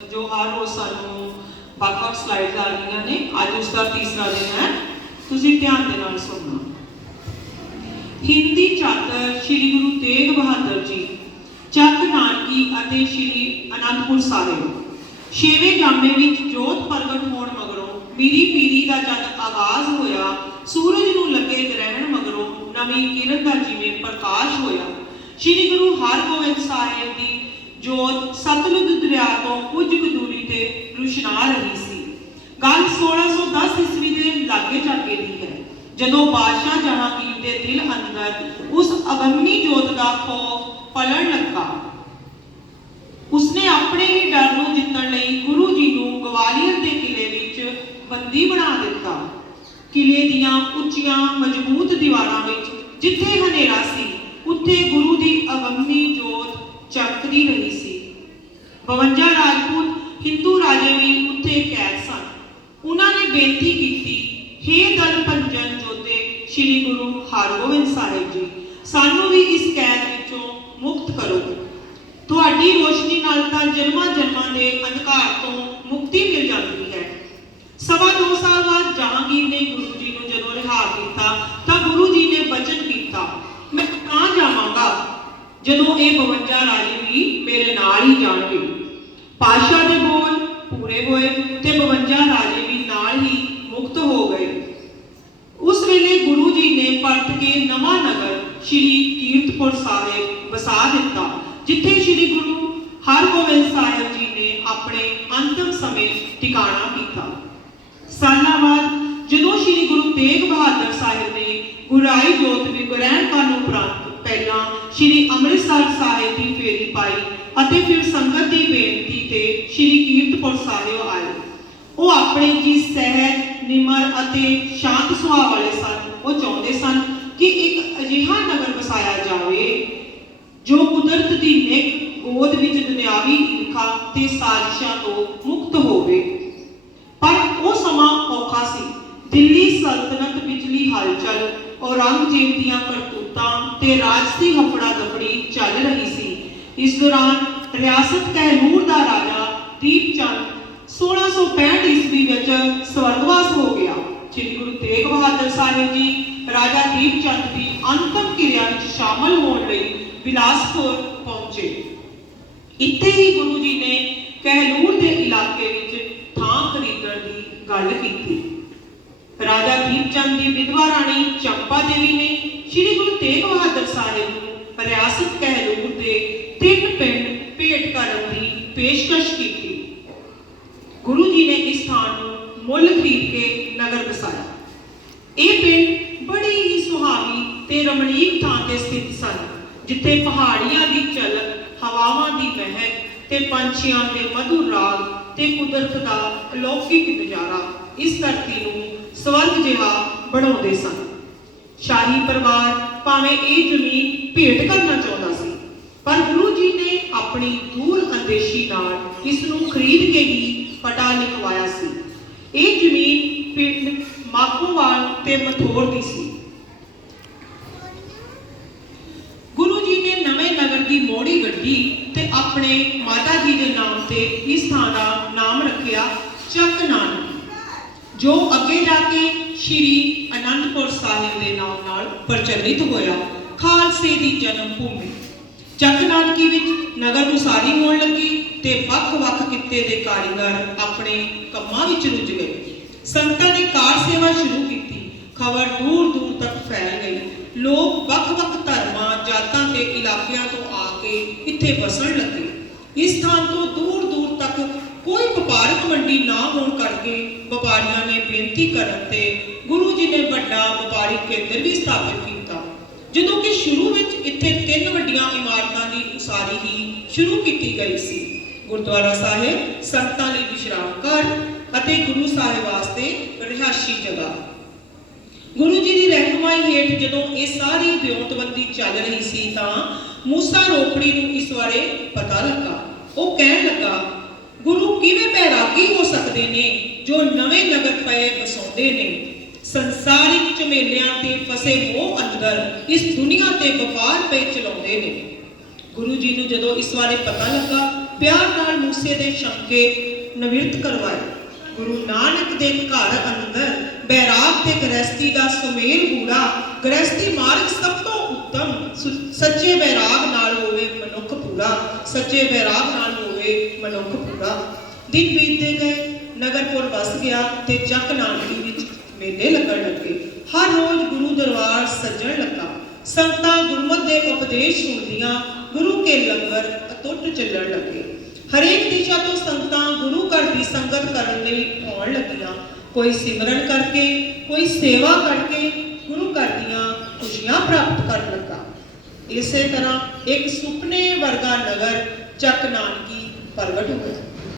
ਜੋ ਹਰ ਰੋਜ਼ ਸਾਨੂੰ ਵੱਖ-ਵੱਖ ਸਲਾਈਡਸ ਆ ਰਹੀਆਂ ਨੇ, ਅੱਜ ਉਸ ਦਾ ਤੀਸਰਾ ਦਿਨ ਹੈ। ਤੁਸੀਂ ਧਿਆਨ ਦੇ ਨਾਲ ਸੁਣਨਾ। ਹਿੰਦੀ ਚਾਤਰ ਸ੍ਰੀ ਗੁਰੂ ਤੇਗ ਬਹਾਦਰ ਜੀ ਚੱਕ ਨਾਨਕੀ ਅਤੇ ਸ੍ਰੀ ਅਨੰਦਪੁਰ ਸਾਹਿਬ। ਛੇਵੇਂ ਜਾਮੇ ਵਿੱਚ ਜੋਤ ਪ੍ਰਗਟ ਹੋਣ ਮਗਰੋਂ ਮੀਰੀ ਪੀਰੀ ਦਾ ਜਦ ਆਵਾਜ਼ ਹੋਇਆ, ਸੂਰਜ ਨੂੰ ਲੱਗੇ ਗ੍ਰਹਿਣ ਮਗਰੋਂ ਨਵੀਂ ਕਿਰਨ ਦਾ ਜਿਵੇਂ ਪ੍ਰਕਾਸ਼ ਹੋਇਆ, ਸ੍ਰੀ ਗੁਰੂ ਹਰਗੋਬਿੰਦ ਸਾਹਿਬ ਦੀ ਜੋਤ ਸਤਲੁਜ ਦਰਿਆ ਤੋਂ ਕੁਝ ਕੁ ਦੂਰੀ ਤੇ ਰੁਸ਼ਨਾ ਰਹੀ ਸੀ। ਗੱਲ 1610 ਈਸਵੀ ਦੇ ਲਾਗੇ ਜਾਗੇ ਦੀ ਹੈ। ਜਦੋਂ ਬਾਦਸ਼ਾਹ ਜਹਾਂਗੀਰ ਦੇ ਦਿਲ ਅੰਦਰ ਉਸ ਅਗੰਮੀ ਜੋਤ ਦਾ ਖੌਫ ਪਲਣ ਲੱਗਾ, ਉਸਨੇ ਆਪਣੇ ਹੀ ਡਰ ਨੂੰ ਜਿੱਤਣ ਲਈ ਗੁਰੂ ਜੀ ਨੂੰ ਗਵਾਲੀਅਰ ਦੇ ਕਿਲੇ ਵਿੱਚ ਬੰਦੀ ਬਣਾ ਦਿੱਤਾ। ਕਿਲੇ ਦੀਆਂ ਉੱਚੀਆਂ ਮਜ਼ਬੂਤ ਦੀਵਾਰਾਂ ਵਿੱਚ ਜਿੱਥੇ ਹਨੇਰਾ ਸੀ, ਉੱਥੇ ਗੁਰੂ ਦੀ ਅਗੰਮੀ ਜੋਤ ਚਮਕਦੀ ਰਹੀ ਸੀ। 52 ਰਾਜਪੂਤ ਹਿੰਦੂ ਰਾਜੇ ਵੀ ਉੱਥੇ ਕੈਦ ਸਨ। ਉਹਨਾਂ ਨੇ ਬੇਨਤੀ ਕੀਤੀ, ਹੇ ਦਲ ਪੰਜਨ ਜੋਤੇ ਸ੍ਰੀ ਗੁਰੂ ਹਰਗੋਬਿੰਦ ਸਾਹਿਬ ਜੀ, ਸਾਨੂੰ ਵੀ ਇਸ ਕੈਦ ਵਿੱਚੋਂ ਮੁਕਤ ਕਰੋ। ਤੁਹਾਡੀ ਰੋਸ਼ਨੀ ਨਾਲ ਤਾਂ ਜਨਮਾਂ ਜਨਮਾਂ ਦੇ ਅੰਧਕਾਰ ਤੋਂ ਮੁਕਤੀ ਮਿਲ ਜਾਂਦੀ ਹੈ। ਸਵਾ ਦੋ ਸਾਲ ਬਾਅਦ ਜਹਾਂਗੀਰ ਨੇ ਗੁਰੂ ਜੀ ਨੂੰ ਜਦੋਂ ਰਿਹਾ ਕੀਤਾ, ਤਾਂ ਗੁਰੂ ਜੀ ਨੇ ਬਚਨ ਕੀਤਾ ਮੈਂ ਤਾਂ ਜਾਵਾਂਗਾ ਜਦੋਂ ਇਹ 52 ਰਾਜੇ ਵੀ ਮੇਰੇ ਨਾਲ ਹੀ ਜਾਣਗੇ ਪਾਸ਼ਾ ਦੇ ਬੋਲ ਪੂਰੇ ਹੋਏ ਤੇ 52 ਰਾਜੇ ਵੀ ਨਾਲ ਹੀ ਮੁਕਤ ਹੋ ਗਏ। ਉਸ ਵੇਲੇ ਗੁਰੂ ਜੀ ਨੇ ਪਰਤ ਕੇ ਨਵਾਂ ਨਗਰ ਸ੍ਰੀ ਕੀਰਤਪੁਰ ਸਾਹਿਬ ਵਸਾ ਦਿੱਤਾ, ਜਿੱਥੇ ਸ੍ਰੀ ਗੁਰੂ ਹਰਗੋਬਿੰਦ ਸਾਹਿਬ ਜੀ ਨੇ ਆਪਣੇ ਅੰਤਮ ਸਮੇਂ ਟਿਕਾਣਾ ਕੀਤਾ। ਸਾਲਾਂ ਬਾਅਦ ਜਦੋਂ ਸ੍ਰੀ ਗੁਰੂ ਤੇਗ ਬਹਾਦਰ ਸਾਹਿਬ ਨੇ ਗੁਰਾਈ ਜੋਤ ਵੀ ਕਰਨ ਉਪਰੰਤ ਪਹਿਲਾਂ ਸ੍ਰੀ ਅੰਮ੍ਰਿਤਸਰ ਸਾਹਿਬ ਦੀ ਫੇਰੀ ਪਾਈ ਅਤੇ ਫਿਰ ਸੰਗਤ ਦੀ ਬੇਨਤੀ ਤੇ ਸ੍ਰੀ ਕੀਰਤਪੁਰ ਸਾਹਿਬ ਆਏ। ਉਹ ਆਪਣੇ ਜੀ ਸਹਿਜ, ਨਿਮਰ ਅਤੇ ਸ਼ਾਂਤ ਸੁਭਾਅ ਵਾਲੇ ਸਨ। ਉਹ ਚਾਹੁੰਦੇ ਸਨ ਕਿ ਇੱਕ ਅਜਿਹਾ ਨਗਰ ਵਸਾਇਆ ਜਾਵੇ, ਜੋ ਕੁਦਰਤ ਦੀ ਨਿਕ ਗੋਦ ਵਿੱਚ ਦੁਨਿਆਵੀ ਈਰਖਾ ਤੇ ਸਾਜ਼ਿਸ਼ਾਂ ਤੋਂ ਮੁਕਤ ਹੋਵੇ। ਪਰ ਉਹ ਸਮਾਂ ਔਖਾ ਸੀ। ਦਿੱਲੀ ਸਲਤਨਤ ਵਿਚਲੀ ਹਲਚਲ ਔਰੰਗਜ਼ੇਬ ਦੀਆਂ ਕਰਤੂਤਾਂ ਤੇ ਰਾਜਸੀ ਹਫੜਾ ਦਫੜੀ ਚੱਲ ਰਹੀ ਸੀ। ਇਸ ਦੌਰਾਨ ਰਿਆਸਤ ਕਹਿਲੂਰ ਦਾ ਰਾਜਾ ਦੀਪਚੰਦ 1665 ਈਸਵੀ ਵਿੱਚ ਸਵਰਗਵਾਸ ਹੋ ਗਿਆ। ਸ੍ਰੀ ਗੁਰੂ ਤੇਗ ਬਹਾਦਰ ਸਾਹਿਬ ਜੀ ਰਾਜਾ ਦੀਪਚੰਦ ਦੀ ਅੰਤਮ ਕਿਰਿਆ ਵਿੱਚ ਸ਼ਾਮਲ ਹੋਣ ਲਈ ਬਿਲਾਸਪੁਰ ਪਹੁੰਚੇ। ਇੱਥੇ ਹੀ ਗੁਰੂ ਜੀ ਨੇ ਕਹਿਲੂਰ ਦੇ ਇਲਾਕੇ ਵਿੱਚ ਥਾਂ ਖਰੀਦਣ ਦੀ ਗੱਲ ਕੀਤੀ। ਰਾਜਾ ਦੀਪਚੰਦ ਦੀ ਵਿਧਵਾ ਰਾਣੀ ਚੰਪਾ ਦੇਵੀ ਨੇ ਸ੍ਰੀ ਗੁਰੂ ਤੇਗ ਬਹਾਦਰ ਸਾਹਿਬ ਨੂੰ ਰਿਆਸਤ ਕਹਿਲੂਰ ਦੇ ਤਿੰਨ ਪਿੰਡ ਭੇਟ ਕਰਨ ਦੀ ਪੇਸ਼ਕਸ਼ ਕੀਤੀ। ਗੁਰੂ ਜੀ ਨੇ ਇਸ ਥਾਂ ਨੂੰ ਮੁੱਲ ਖਰੀਦ ਕੇ ਨਗਰ ਵਸਾਇਆ। ਇਹ ਪਿੰਡ ਬੜੀ ਹੀ ਸੁਹਾਵੀ ਤੇ ਰਮਣੀਕ ਥਾਂ ਤੇ ਸਥਿਤ ਸਨ, ਜਿੱਥੇ ਪਹਾੜੀਆਂ ਦੀ ਝਲਕ ਹਵਾਵਾਂ ਦੀ ਮਹਿਕ ਤੇ ਪੰਛੀਆਂ ਦੇ ਮਧੁਰ ਰਾਗ ਤੇ ਕੁਦਰਤ ਦਾ ਅਲੌਕਿਕ ਨਜ਼ਾਰਾ ਇਸ ਧਰਤੀ ਨੂੰ ਸਵਰਗ ਜਿਹਾ ਬਣਾਉਂਦੇ ਸਨ। ਸ਼ਾਹੀ ਪਰਿਵਾਰ ਭਾਵੇਂ ਇਹ ਜ਼ਮੀਨ ਭੇਟ ਕਰਨਾ ਚਾਹੁੰਦਾ ਸੀ, ਪਰ ਗੁਰੂ ਜੀ ਨੇ ਆਪਣੀ ਦੂਰ ਅੰਦੇਸ਼ੀ ਨਾਲ ਇਸ ਨੂੰ ਖਰੀਦ ਕੇ ਹੀ ਪਟਾ ਲਿਖਵਾਇਆ ਸੀ। ਇਹ ਜ਼ਮੀਨ ਪਿੰਡ ਮਾਖੂਵਾਲ ਤੇ ਮਥੋਰ ਦੀ ਸੀ। ਗੁਰੂ ਜੀ ਨੇ ਨਵੇਂ ਨਗਰ ਦੀ ਮੋੜੀ ਗੱਡੀ ਤੇ ਆਪਣੇ ਮਾਤਾ ਜੀ ਦੇ ਨਾਮ ਤੇ ਇਸ ਥਾਂ ਦਾ ਨਾਮ ਰੱਖਿਆ ਚੱਕ ਨਾਨਕੀ। ਜੋ ਅੱਗੇ ਜਾ ਕੇ ਸ਼੍ਰੀ ਅਨੰਦਪੁਰ ਸਾਹਿਬ ਦੇ ਨਾਮ ਨਾਲ ਪ੍ਰਚਲਿਤ ਹੋਇਆ, ਖਾਲਸੇ ਦੀ ਜਨਮ ਭੂਮੀ। ਚੱਕ ਵਿੱਚ ਨਗਰ ਉਸਾਰੀ ਹੋਣ ਲੱਗੀ ਤੇ ਵੱਖ-ਵੱਖ ਕਿੱਤੇ ਦੇ ਕਾਰੀਗਰ ਆਪਣੇ ਕੰਮਾਂ ਵਿੱਚ ਰੁੱਝ ਗਏ। ਸੰਤਾਂ ਨੇ ਕਾਰ ਸੇਵਾ ਸ਼ੁਰੂ ਕੀਤੀ। ਖਬਰ ਦੂਰ-ਦੂਰ ਤੱਕ ਫੈਲ ਗਈ। ਲੋਕ ਵੱਖ-ਵੱਖ ਧਰਮਾਂ, ਜਾਤਾਂ ਤੇ ਇਲਾਕਿਆਂ ਤੋਂ ਆ ਕੇ ਇੱਥੇ ਵਸਣ ਲੱਗੇ। ਇਸ ਥਾਂ ਤੋਂ ਦੂਰ-ਦੂਰ ਤੱਕ ਕੋਈ ਵਪਾਰਕ ਮੰਡੀ ਨਾ ਹੋਣ ਕਰਕੇ ਵਪਾਰੀਆਂ ਨੇ ਬੇਨਤੀ ਕਰਨ ਤੇ ਗੁਰੂ ਜੀ ਨੇ ਵੱਡਾ ਵਪਾਰਿਕ ਕੇਂਦਰ ਵੀ ਸਥਾਪਿਤ ਕੀਤਾ। ਜਦੋਂ ਕਿ ਸ਼ੁਰੂ ਵਿੱਚ ਇੱਥੇ ਤਿੰਨ ਵੱਡੀਆਂ ਇਮਾਰਤਾਂ ਦੀ ਉਸਾਰੀ ਹੀ ਸ਼ੁਰੂ ਕੀਤੀ ਗਈ ਸੀ। ਗੁਰਦੁਆਰਾ ਸਾਹਿਬ, ਸੰਗਤਾਂ ਲਈ ਵਿਸ਼ਰਾਮ ਘਰ ਅਤੇ ਗੁਰੂ ਸਾਹਿਬ ਵਾਸਤੇ ਰਿਹਾਇਸ਼ੀ ਜਗ੍ਹਾ। ਗੁਰੂ ਜੀ ਦੀ ਰਹਿਨੁਮਾਈ ਹੇਠ ਜਦੋਂ ਇਹ ਸਾਰੀ ਵਿਉਂਤਬੰਦੀ ਚੱਲ ਰਹੀ ਸੀ ਤਾਂ ਮੂਸਾ ਰੋਪੜੀ ਨੂੰ ਇਸ ਬਾਰੇ ਪਤਾ ਲੱਗਾ। ਉਹ ਕਹਿਣ ਲੱਗਾ ਗੁਰੂ ਕਿਵੇਂ ਬੈਰਾਗੀ ਹੋ ਸਕਦੇ ਨੇ ਜੋ ਨਵੇਂ ਨਗਰ ਪਏ ਵਸਾਉਂਦੇ ਨੇ? ਸੰਸਾਰਿਕ ਝਮੇਲਿਆਂ ਤੇ ਫਸੇ ਮੋਹ ਅੰਦਰ, ਇਸ ਦੁਨੀਆ ਤੇ ਵਪਾਰ ਪਏ ਚਲਾਉਂਦੇ ਨੇ। ਗੁਰੂ ਜੀ ਨੂੰ ਜਦੋਂ ਇਸ ਬਾਰੇ ਪਤਾ ਲੱਗਾ, ਪਿਆਰ ਨਾਲ ਮੂਸੇ ਦੇ ਸ਼ੰਕੇ ਨਿਵਰਤ ਕਰਵਾਏ। ਗੁਰੂ ਨਾਨਕ ਦੇ ਘਰ ਅੰਦਰ, ਬੈਰਾਗ ਤੇ ਗ੍ਰਸਤੀ ਦਾ ਸੁਮੇਲ ਹੂੜਾ ਗ੍ਰਸਤੀ ਮਾਰਗ ਸਭ ਤੋਂ ਉੱਤਮ ਸੱਚੇ ਬੈਰਾਗ ਨਾਲ ਹੋਵੇ ਮਨੁੱਖ ਪੂਰਾ। ਸੱਚੇ ਬੈਰਾਗ ਨਾਲ ਹੋਵੇ ਮਨੁੱਖ ਪੂਰਾ ਦਿਨ ਬੀਤਦੇ ਗਏ ਨਗਰਪੁਰ ਵਸ ਗਿਆ ਤੇ ਚੱਕ ਨਾਨਕੀ ਵਿੱਚ ਮੇਲੇ ਲੱਗਣ ਲੱਗੇ। ਹਰ ਰੋਜ਼ ਗੁਰੂ ਦਰਬਾਰ ਸੱਜਣ ਲੱਗਾ। ਸੰਗਤਾਂ ਗੁਰਮਤਿ ਦੇ ਉਪਦੇਸ਼ ਸੁਣਦੀਆਂ, ਗੁਰੂ ਕੇ ਲੰਗਰ ਅਟੁੱਟ ਚੱਲਣ ਲੱਗੇ। ਹਰੇਕ ਦਿਸ਼ਾ ਤੋਂ ਸੰਗਤਾਂ ਗੁਰੂ ਘਰ ਦੀ ਸੰਗਤ ਕਰਨ ਲਈ ਆਉਣ ਲੱਗੀਆਂ। ਕੋਈ ਸਿਮਰਨ ਕਰਕੇ, ਕੋਈ ਸੇਵਾ ਕਰਕੇ ਗੁਰੂ ਘਰ ਦੀਆਂ ਖੁਸ਼ੀਆਂ ਪ੍ਰਾਪਤ ਕਰਨ ਲੱਗਾ। ਇਸੇ ਤਰ੍ਹਾਂ ਇੱਕ ਸੁਪਨੇ ਵਰਗਾ ਨਗਰ ਚੱਕ ਨਾਨਕੀ ਪ੍ਰਗਟ ਹੋਇਆ